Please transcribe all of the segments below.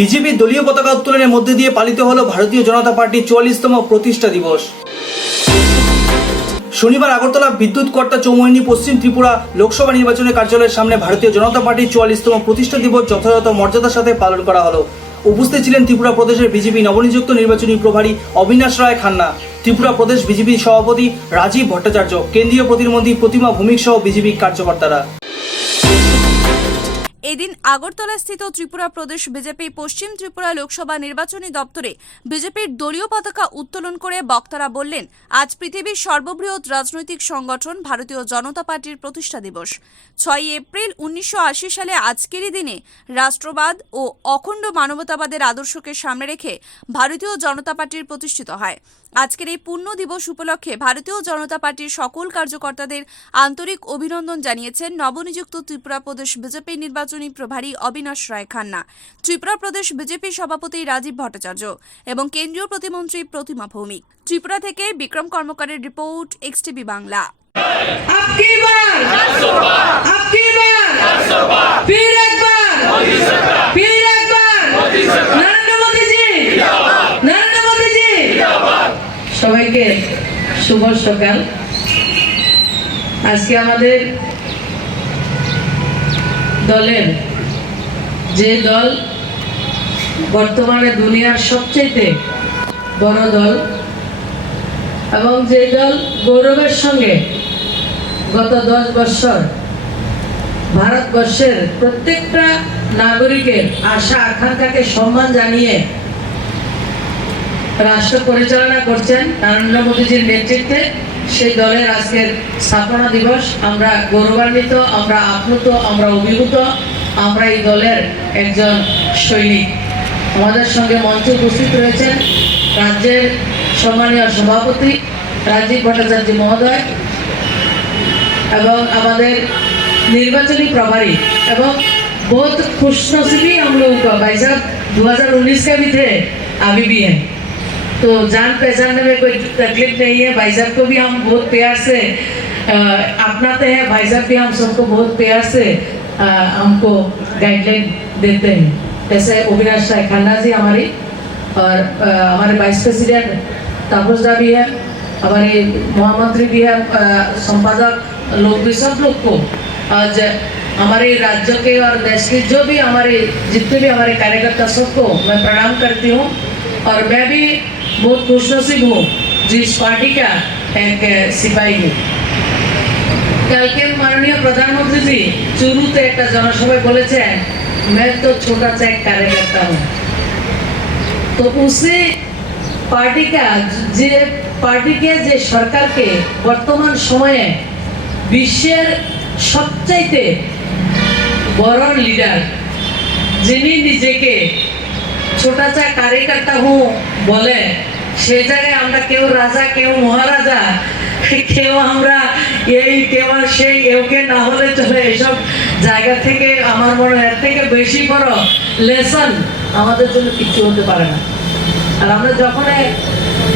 বিজেপির দলীয় পতাকা উত্তোলনের মধ্যে দিয়ে পালিত হলো ভারতীয় জনতা পার্টির চুয়াল্লিশতম প্রতিষ্ঠা দিবস। শনিবার আগরতলা বিদ্যুৎ কর্তা চৌমোহিনী পশ্চিম ত্রিপুরা লোকসভা নির্বাচনের কার্যালয়ের সামনে ভারতীয় জনতা পার্টির চুয়াল্লিশতম প্রতিষ্ঠা দিবস যথাযথ মর্যাদার সাথে পালন করা হলো। উপস্থিত ছিলেন ত্রিপুরা প্রদেশের বিজেপি নবনিযুক্ত নির্বাচনী প্রভারী অবিনাশ রায় খান্না, ত্রিপুরা প্রদেশ বিজেপি সভাপতি রাজীব ভট্টাচার্য, কেন্দ্রীয় প্রতিমন্ত্রী প্রতিমা ভৌমিক সহ বিজেপি কার্যকর্তারা। এদিন আগরতলা স্থিত ত্রিপুরা প্রদেশ বিজেপি পশ্চিম ত্রিপুরা লোকসভা নির্বাচনী দপ্তরে বিজেপির দলীয় পতাকা উত্তোলন করে বক্তারা বললেন, আজ পৃথিবীর সর্ববৃহৎ রাজনৈতিক সংগঠন ভারতীয় জনতা পার্টির প্রতিষ্ঠা দিবস। ছয় এপ্রিল উনিশশো আশি সালে আজকেরই দিনে রাষ্ট্রবাদ ও অখণ্ড মানবতাবাদের আদর্শকে সামনে রেখে ভারতীয় জনতা পার্টির প্রতিষ্ঠিত হয়। আজকের এই পূর্ণ দিবস উপলক্ষে ভারতীয় জনতা পার্টির সকল কার্যকর্তাদের আন্তরিক অভিনন্দন জানিয়েছেন নবনিযুক্ত ত্রিপুরা প্রদেশ বিজেপি নির্বাচনী প্রভারী অবিনাশ রায় খান্না ত্রিপুরা প্রদেশ বিজেপি সভাপতি রাজীব ভট্টাচার্য এবং কেন্দ্রীয় প্রতিমন্ত্রী প্রতিমা ভৌমিক ত্রিপুরা থেকে বিক্রম কর্মকারের রিপোর্ট এক্সটিভি বাংলা अब की बार अब की बार फिर एक बार फिर एक बार শুভ সকাল। আজকে আমাদের দলের যে দল বর্তমানে দুনিয়ার সবচেয়ে বড় দল এবং যে দল গৌরবের সঙ্গে গত দশ বছর ভারতবর্ষের প্রত্যেকটা নাগরিকের আশা আকাঙ্ক্ষাকে সম্মান জানিয়ে রাষ্ট্র পরিচালনা করছেন নরেন্দ্র মোদীজির নেতৃত্বে সেই দলের আজকের স্থাপনা দিবস আমরা গৌরবান্বিত আমরা আপ্লুত আমরা অভিভূত আমরা এই দলের একজন সৈনিক আমাদের সঙ্গে মঞ্চে উপস্থিত রয়েছেন রাজ্যের সম্মানীয় সভাপতি রাজীব ভট্টাচার্য মহোদয় এবং আমাদের निर्वाचनी प्रभारी एवं बहुत खुशनसीबी हम लोगों का भाई साहब 2019 का भी थे अभी भी हैं तो जान पहचानने में कोई तकलीफ़ नहीं है। भाई साहब को भी हम बहुत प्यार से अपनाते हैं। भाई साहब भी हम सबको बहुत प्यार से अ, हमको गाइडलाइन देते हैं। जैसे अविनाश राय खन्ना जी हमारी और अ, हमारे वाइस प्रेसिडेंट तापस दा भी है हमारे महामंत्री भी है संपादक लोग भी सब लोग को। आज हमारे राज्य के और देश के जो भी हमारे जितने भी हमारे कार्यकर्ता सबको मैं प्रणाम करती हूँ। और मैं भी बहुत खुशनसीब हूँ जिस पार्टी का एक अ, सिपाही हूँ কালকে মাননীয় প্রধানমন্ত্রী চুরুতে একটা জনসভায় বলেছেন मैं तो छोटा सा एक कार्यकर्ता हूँ তো উসে পার্টি কা যে পার্টিকে যে সরকারকে বর্তমান সময়ে বিশ্বের সবচাইতে বড় লিডার যিনি নিজেকে ছোটা চা কার্যকর্তা হুঁ বলে, সে জায়গায় আমরা কেউ রাজা, কেউ মহারাজা কেউ আমরা এই, কেউ সেই এওকে না হলে চলে। এসব জায়গা থেকে আমার মনে হয় থেকে বেশি বড় লেসন আমাদের জন্য কিছু হতে পারে না। আর আমরা যখন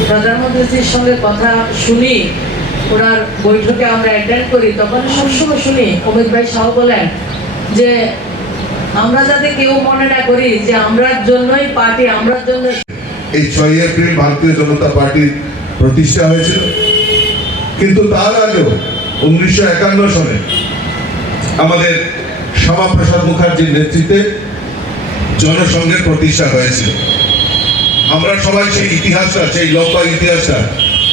প্রধানমন্ত্রীজির সঙ্গে কথা শুনি, ওনার বৈঠকে আমরা অ্যাটেন্ড করি তখন সবসময় শুনি। অমিত ভাই সাহ বলেন যে আমরা যাতে কেউ মনে না করি যে আমরার জন্যই পার্টি, আমরার জন্য এই ছয় এপ্রিল ভারতীয় জনতা পার্টির প্রতিষ্ঠা হয়েছিল। কিন্তু তার আগেও উনিশশো একান্ন সালে আমাদের শ্যামাপ্রসাদ মুখার্জির নেতৃত্বে জনসংঘের প্রতিষ্ঠা হয়েছিল আমরা সবাই সেই ইতিহাসটা, সেই লম্বা ইতিহাসটা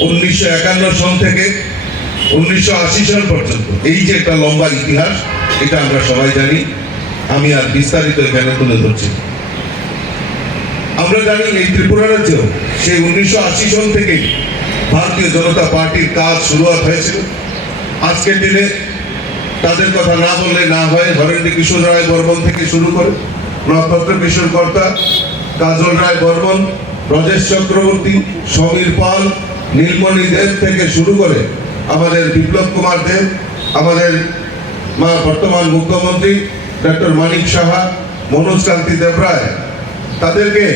উনিশশো একান্ন সন থেকে উনিশশো আশি সাল পর্যন্ত, এই যে একটা লম্বা ইতিহাস, এটা আমরা সবাই জানি। আমি আর বিস্তারিত এখানে তুলে ধরছি। আমরা জানি এই ত্রিপুরা রাজ্য সেই উনিশশো আশি সন থেকেই ভারতীয় জনতা পার্টির কাজ শুরুয়াত হয়েছিল। আজকের দিনে তাদের কথা না বললে না হয়, হরেন্দ্র কিশোর রায় বর্মন থেকে শুরু করে নক্ষত্র কিশোর কর্তা, কাজল রায় বর্মন ব্রজেশ চক্রবর্তী, সমীর পাল, নীলমণি দেব থেকে শুরু করে আমাদের বিপ্লব কুমার দেব, আমাদের মা বর্তমান মুখ্যমন্ত্রী ডক্টর মানিক সাহা মনোজ কান্তি দেবরায়, তাদেরকে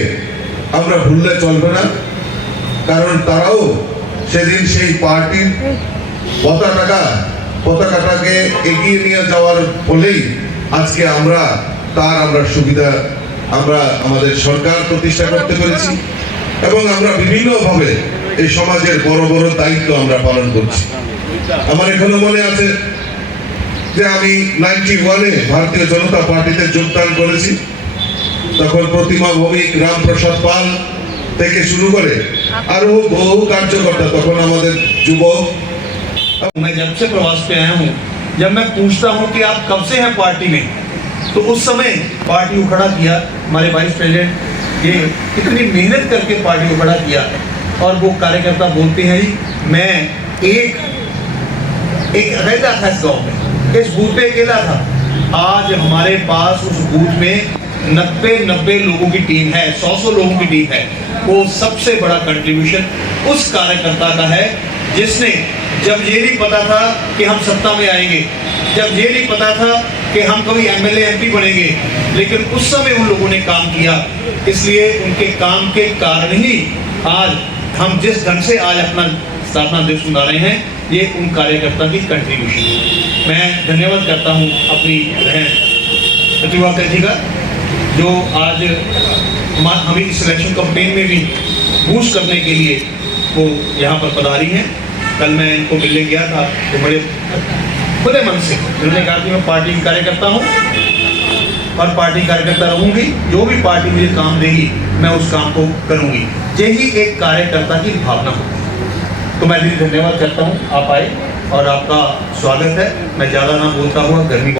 আমরা ভুললে চলবে না, কারণ তারাও সেদিন সেই পার্টির পতাকাটা, পতাকাটাকে এগিয়ে নিয়ে যাওয়ার ফলেই আজকে আমরা, তার আমরা সুবিধা, আমরা আমাদের সরকার প্রতিষ্ঠা করতে পেরেছি। এবং আমরা বিভিন্নভাবে এই সমাজের বড় বড় দায়িত্ব আমরা পালন করছি। আমার এখনও মনে আছে যে আমি নাইনটি ওয়ানে ভারতীয় জনতা পার্টিতে যোগদান করেছি তখন প্রতিমা ভৌমিক রামপ্রসাদ পাল থেকে শুরু করে আরো বহু কার্যকর্তা তখন আমাদের যুবক मैं जब से प्रवास पे आया हूँ जब मैं पूछता हूँ कि आप कब से हैं पार्टी में तो उस समय पार्टी को खड़ा किया हमारे वाइस प्रेसिडेंट ये इतनी मेहनत करके पार्टी को खड़ा किया और वो कार्यकर्ता बोलते हैं जी मैं एक एक अकेला था इस गाँव में इस बूथ पे अकेला था। आज हमारे पास उस बूथ में नब्बे नब्बे लोगों की टीम है सौ सौ लोगों की टीम है। वो सबसे बड़ा कंट्रीब्यूशन उस कार्यकर्ता का है, जिसने जब ये नहीं पता था कि हम सत्ता में आएँगे, जब ये नहीं पता था कि हम कभी एमएलए एमपी बनेंगे, लेकिन उस समय उन लोगों ने काम किया। इसलिए उनके काम के कारण ही आज हम जिस ढंग से आज अपना स्थापना दिवस मना रहे हैं, ये उन कार्यकर्ता की कंट्रीब्यूशन है मैं धन्यवाद करता हूँ अपनी बहन प्रतिभा कैथी का, जो आज हमा- इस इलेक्शन कैंपेन में भी बूस्ट करने के लिए वो यहाँ पर पधारी हैं। कल मैं इनको मिलने गया था तो बड़े खुले मन से। उन्होंने कहा कि मैं पार्टी की कार्यकर्ता हूँ, और पार्टी कार्यकर्ता रहूँगी, जो भी पार्टी मुझे काम देगी, मैं उस काम को करूँगी। यही एक कार्यकर्ता की भावना होती तो मैं धन्यवाद करता हूँ। आप आए और आपका स्वागत है। मैं ज़्यादा ना बोलता हुआ गर्मी